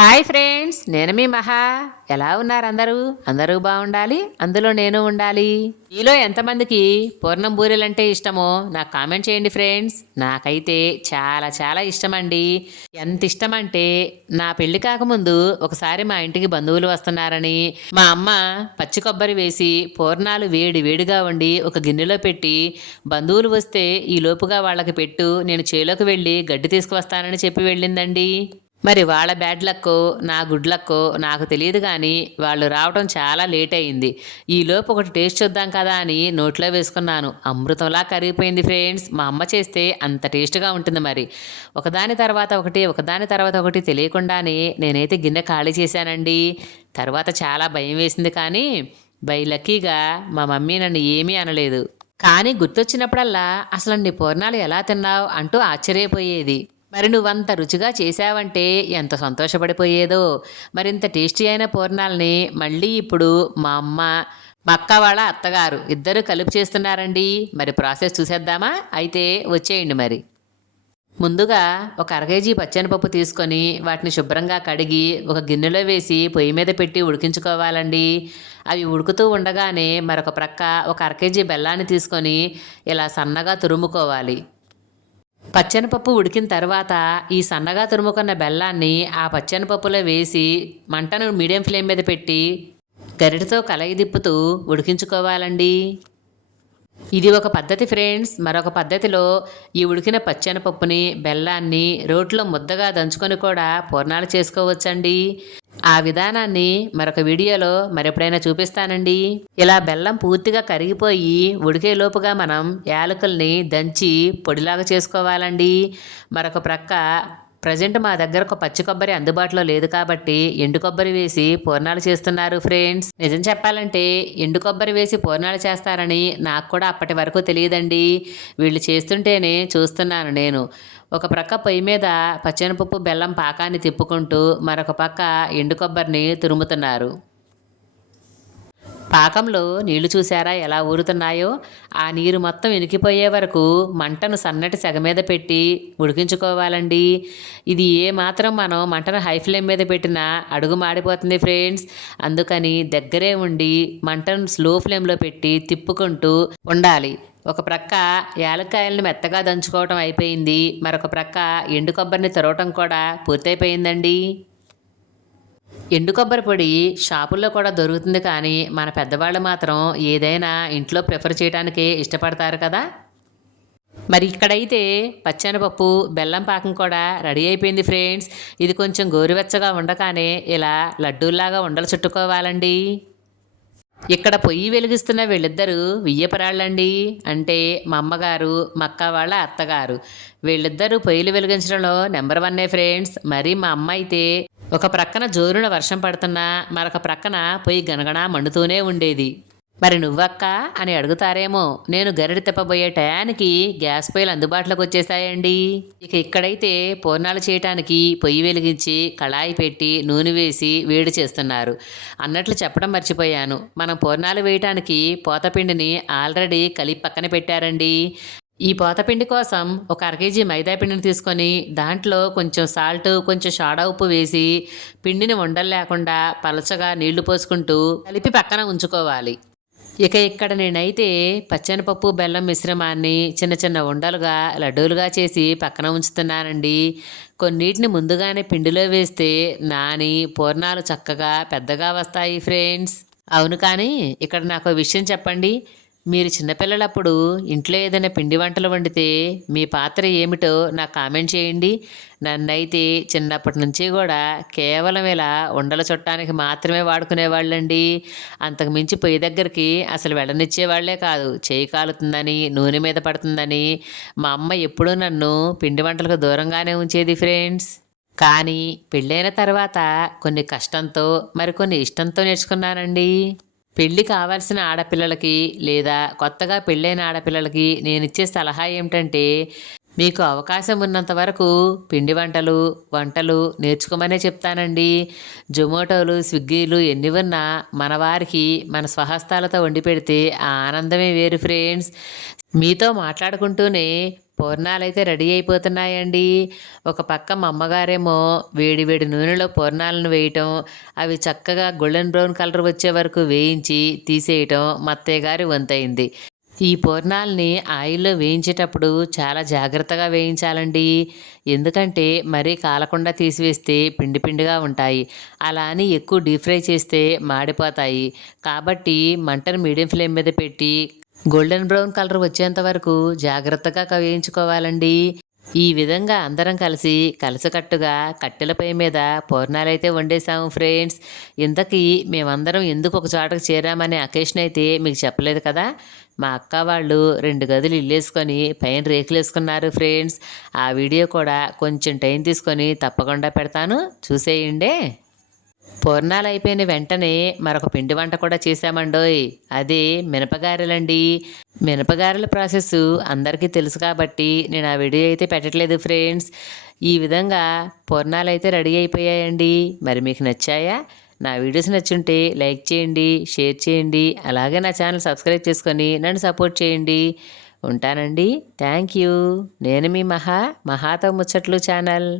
Hi friends నేను మీ మహా. ఎలా ఉన్నారు అందరూ? అందరూ బాగుండాలి? అందులో నేను ఉండాలి. మీలో ఎంతమందికి పూర్ణం బూరెలంటే ఇష్టమో నాకు కామెంట్ చేయండి ఫ్రెండ్స్. నాకైతే చాలా చాలా ఇష్టం అండి ఎంత ఇష్టం అంటే నా పెళ్ళి కాకముందు ఒకసారి మా ఇంటికి బంధువులు వస్తున్నారని మా అమ్మ పచ్చి కొబ్బరి వేసి పూర్ణాలు వేడి వేడిగా వండి ఒక గిన్నెలో పెట్టి బంధువులు వస్తే ఈ లోపుగా వాళ్ళకి పెట్టు నేను చేలోకి వెళ్ళి గడ్డి తీసుకువస్తానని చెప్పి వెళ్ళిందండి. మరి వాళ్ళ బ్యాడ్ లక్కో నా గుడ్ లక్కో నాకు తెలియదు కానీ వాళ్ళు రావడం చాలా లేట్ అయింది. ఈలోపు ఒకటి టేస్ట్ చూద్దాం కదా అని నోట్లో వేసుకున్నాను. అమృతంలా కరిగిపోయింది ఫ్రెండ్స్ మా అమ్మ చేస్తే అంత టేస్ట్గా ఉంటుంది మరి. ఒకదాని తర్వాత ఒకటి ఒకదాని తర్వాత ఒకటి తెలియకుండానే నేనైతే గిన్నె ఖాళీ చేశానండి. తర్వాత చాలా భయం వేసింది కానీ బై లక్కీగా మా మమ్మీ నన్ను ఏమీ అనలేదు. కానీ గుర్తొచ్చినప్పుడల్లా అసలు నీ పూర్ణాలు ఎలా తిన్నావు? అంటూ ఆశ్చర్యపోయేది. మరి నువ్వంత రుచిగా చేశావంటే ఎంత సంతోషపడిపోయేదో. మరింత టేస్టీ అయిన పూర్ణాలని మళ్ళీ ఇప్పుడు మా అమ్మ మా అక్క వాళ్ళ అత్తగారు ఇద్దరు కలిపి చేస్తున్నారండి. మరి ప్రాసెస్ చూసేద్దామా? అయితే వచ్చేయండి మరి. ముందుగా ఒక అర కేజీ పచ్చనిపప్పు తీసుకొని వాటిని శుభ్రంగా కడిగి ఒక గిన్నెలో వేసి పొయ్యి మీద పెట్టి ఉడికించుకోవాలండి. అవి ఉడుకుతూ ఉండగానే మరొక ప్రక్క ఒక అర కేజీ బెల్లాన్ని తీసుకొని ఇలా సన్నగా తురుముకోవాలి. పచ్చనిపప్పు ఉడికిన తర్వాత ఈ సన్నగా తురుముకున్న బెల్లాన్ని ఆ పచ్చనిపప్పులో వేసి మంటను మీడియం ఫ్లేమ్ మీద పెట్టి గరిటతో కలయి దిప్పుతూ ఉడికించుకోవాలండి. ఇది ఒక పద్ధతి ఫ్రెండ్స్. మరొక పద్ధతిలో ఈ ఉడికిన పచ్చనిపప్పుని బెల్లాన్ని రోట్లో ముద్దగా దంచుకొని కూడా పూర్ణాలు చేసుకోవచ్చండి. ఆ విధానాన్ని మరొక వీడియోలో మరెప్పుడైనా చూపిస్తానండి. ఇలా బెల్లం పూర్తిగా కరిగిపోయి ఉడికేలోపుగా మనం యాలకుల్ని దంచి పొడిలాగా చేసుకోవాలండి. మరొక ప్రక్క ప్రజెంట్ మా దగ్గర ఒక పచ్చి కొబ్బరి అందుబాటులో లేదు కాబట్టి ఎండు కొబ్బరి వేసి పూర్ణాలు చేస్తున్నారు ఫ్రెండ్స్. నిజం చెప్పాలంటే ఎండు కొబ్బరి వేసి పూర్ణాలు చేస్తారని నాకు కూడా అప్పటి వరకు తెలియదండి. వీళ్ళు చేస్తుంటేనే చూస్తున్నాను నేను. ఒక ప్రక్క పొయ్యి మీద పచ్చనిపప్పు బెల్లం పాకాన్ని తిప్పుకుంటూ మరొక పక్క ఎండు కొబ్బరిని తురుముతున్నారు. పాకంలో నీళ్ళు చూసారా ఎలా ఊరుతున్నాయో? ఆ నీరు మొత్తం ఇనికిపోయే వరకు మంటను సన్నటి సెగ మీద పెట్టి ఉడికించుకోవాలండి. ఇది ఏ మాత్రం మనం మంటను హై ఫ్లేమ్ మీద పెట్టినా అడుగు మాడిపోతుంది ఫ్రెండ్స్. అందుకని దగ్గరే ఉండి మంటను స్లో ఫ్లేమ్లో పెట్టి తిప్పుకుంటూ ఉండాలి. ఒక ప్రక్క యాలక్కాయలను మెత్తగా దంచుకోవటం అయిపోయింది. మరొక ప్రక్క ఎండు కొబ్బరిని తరవటం కూడా పూర్తయిపోయిందండి. ఎండు కొబ్బరి పొడి షాపుల్లో కూడా దొరుకుతుంది కానీ మన పెద్దవాళ్ళు మాత్రం ఏదైనా ఇంట్లో ప్రిఫర్ చేయడానికి ఇష్టపడతారు కదా. మరి ఇక్కడైతే పచ్చనిపప్పు బెల్లం పాకం కూడా రెడీ అయిపోయింది ఫ్రెండ్స్. ఇది కొంచెం గోరువెచ్చగా ఉండగానే ఇలా లడ్డూల్లాగా ఉండలు చుట్టుకోవాలండి. ఇక్కడ పొయ్యి వెలిగిస్తున్న వీళ్ళిద్దరూ వియ్యపరాళ్ళండి. అంటే మా అమ్మగారు మా అక్క వాళ్ళ అత్తగారు. వీళ్ళిద్దరూ పొయ్యిలు వెలిగించడంలో నెంబర్ వన్నే ఫ్రెండ్స్. మరి మా అమ్మ అయితే ఒక ప్రక్కన జోరున వర్షం పడుతున్నా మరొక ప్రక్కన పొయ్యి గనగణ మండుతూనే ఉండేది. మరి నువ్వక్క అని అడుగుతారేమో. నేను గరిడి తిప్పబోయే టయానికి గ్యాస్ పొయ్యిలు అందుబాటులోకి వచ్చేసాయండి ఇక ఇక్కడైతే పూర్ణాలు చేయటానికి పొయ్యి వెలిగించి కళాయి పెట్టి నూనె వేసి వేడి చేస్తున్నారు. అన్నట్లు చెప్పడం మర్చిపోయాను. మనం పూర్ణాలు వేయటానికి పోతపిండిని ఆల్రెడీ కలిపి పక్కన పెట్టారండి. ఈ పోతపిండి కోసం ఒక అర కేజీ మైదా పిండిని తీసుకొని దాంట్లో కొంచెం సాల్ట్ కొంచెం సోడా ఉప్పు వేసి పిండిని ఉండలు లేకుండా పలచగా నీళ్ళు పోసుకుంటూ కలిపి పక్కన ఉంచుకోవాలి. ఇక ఇక్కడ నేనైతే పచ్చనిపప్పు బెల్లం మిశ్రమాన్ని చిన్న చిన్న ఉండలుగా లడ్డూలుగా చేసి పక్కన ఉంచుతున్నానండి. కొన్నిటిని ముందుగానే పిండిలో వేస్తే నాని పూర్ణాలు చక్కగా పెద్దగా వస్తాయి ఫ్రెండ్స్. అవును కానీ ఇక్కడ నాకు విషయం చెప్పండి. మీరు చిన్నపిల్లలప్పుడు ఇంట్లో ఏదైనా పిండి వంటలు వండితే మీ పాత్ర ఏమిటో నాకు కామెంట్ చేయండి. నన్నైతే చిన్నప్పటి నుంచి కూడా కేవలం ఇలా ఉండలు చుట్టానికి మాత్రమే వాడుకునేవాళ్ళండి. అంతకు మించి పొయ్యి దగ్గరికి అసలు వెళ్ళనిచ్చేవాళ్ళే కాదు. చేయి కాలుతుందని నూనె మీద పడుతుందని మా అమ్మ ఎప్పుడూ నన్ను పిండి వంటలకు దూరంగానే ఉంచేది ఫ్రెండ్స్. కానీ పెళ్ళైన తర్వాత కొన్ని కష్టంతో మరికొన్ని ఇష్టంతో నేర్చుకున్నానండి. పెళ్ళి కావాల్సిన ఆడపిల్లలకి లేదా కొత్తగా పెళ్ళైన ఆడపిల్లలకి నేను ఇచ్చే సలహా ఏమిటంటే మీకు అవకాశం ఉన్నంత వరకు పిండి వంటలు వంటలు నేర్చుకోమనే చెప్తానండి. జొమాటోలు స్విగ్గీలు ఎన్ని ఉన్నా మన వారికి మన స్వహస్తాలతో వండి పెడితే ఆ ఆనందమే వేరు ఫ్రెండ్స్ మీతో మాట్లాడుకుంటూనే పూర్ణాలైతే రెడీ అయిపోతున్నాయండి. ఒక పక్క మా అమ్మగారేమో వేడి వేడి నూనెలో పూర్ణాలను వేయటం అవి చక్కగా గోల్డెన్ బ్రౌన్ కలర్ వచ్చే వరకు వేయించి తీసేయటం మా అత్తయ్య గారి వంతైంది ఈ పూర్ణాలని ఆయిల్లో వేయించేటప్పుడు చాలా జాగ్రత్తగా వేయించాలండి. ఎందుకంటే మరీ కాలకుండా తీసివేస్తే పిండి పిండిగా ఉంటాయి. అలా అని ఎక్కువ డీప్ ఫ్రై చేస్తే మాడిపోతాయి. కాబట్టి మంటను మీడియం ఫ్లేమ్ మీద పెట్టి గోల్డెన్ బ్రౌన్ కలర్ వచ్చేంత వరకు జాగ్రత్తగా కవేయించుకోవాలండి ఈ విధంగా అందరం కలిసి కలిసికట్టుగా కట్టెలపై మీద పూర్ణాలైతే వండేసాము ఫ్రెండ్స్. ఇంతకీ మేమందరం ఎందుకు ఒక చోటకు చేరామనే అకేషన్ అయితే మీకు చెప్పలేదు కదా? మా అక్క వాళ్ళు రెండు గదులు ఇల్లేసుకొని పైన రేకులు వేసుకున్నారు ఫ్రెండ్స్. ఆ వీడియో కూడా కొంచెం టైం తీసుకొని తప్పకుండా పెడతాను. చూసేయండి. పూర్ణాలు అయిపోయిన వెంటనే మరొక పిండి వంట కూడా చేశామండోయ్. అదే మినపగారెలండి. మినపగారెల ప్రాసెస్ అందరికీ తెలుసు కాబట్టి నేను ఆ వీడియో అయితే పెట్టట్లేదు ఫ్రెండ్స్. ఈ విధంగా పూర్ణాలు అయితే రెడీ అయిపోయాయండి. మరి మీకు నచ్చాయా? నా వీడియోస్ నచ్చుంటే లైక్ చేయండి షేర్ చేయండి అలాగే నా ఛానల్ సబ్స్క్రైబ్ చేసుకొని నన్ను సపోర్ట్ చేయండి. ఉంటానండి. Thank you. నేను మీ మహా మహాతో ముచ్చట్లు ఛానల్.